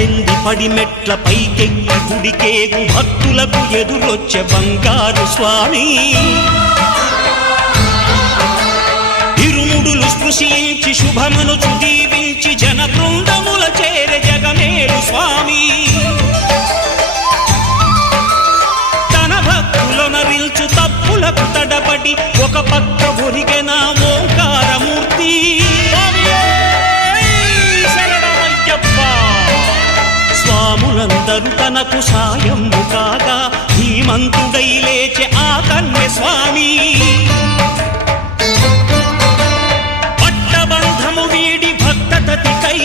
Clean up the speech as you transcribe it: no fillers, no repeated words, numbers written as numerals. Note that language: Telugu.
పద్దెంది పడిమెట్ల పైకెక్కి గుడికేగు భక్తులకు ఎదురొచ్చే బంగారు స్వామి ఇరుముడులు స్పృశించి శుభమనుచు దీవించి జన బృందముల చేరే జగమేలు స్వామి తన భక్తులొనరిల్చు తప్పులకు తడబడి ఒక పక్క ఒరిగెన ఓంకారమూర్తి స్వాములందరూ తనకు సాయము కాగా ధీమంతుడై లేచే ఆ కన్య స్వామి పట్టబంధము వీడి భక్తతతికై